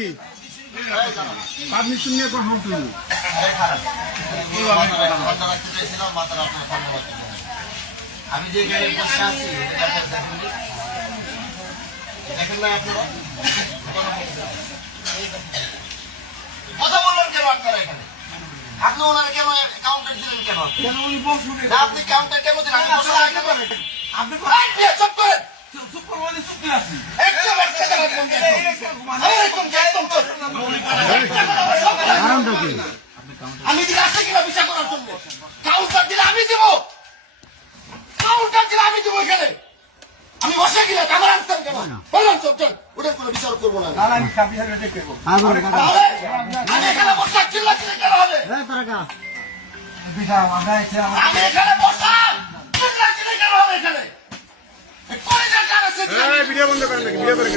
কি পারমিশন নিয়ে কথা বলতে আমি যে গাড়ি বসে আছি দেখেন না আপনারা কথা বললেন কেন আপনারা এখানে? আপনি ওনারা কেন কাউন্টার দিলেন কেন? আপনি কাউন্টার কেন দিলেন? আপনি চুপ করেন। আমি দিলে আসছে কিনা বিচার করার জন্য? কাউন্টার দিলে আমি দিব, কাউন্টার দিলে আমি দিব এখানে। আমি বসে কিনা আমার আনসার কেন বললাম? চল চল, ওটার কোনো বিচার করবো না। আমি এখানে বসা চিল্লা চিল্লি কেন হবে? আমি এখানে বসা চিল্লা চিল্লি কেন হবে? এখানে ভিডিও বন্ধ করেন, ভিডিও করে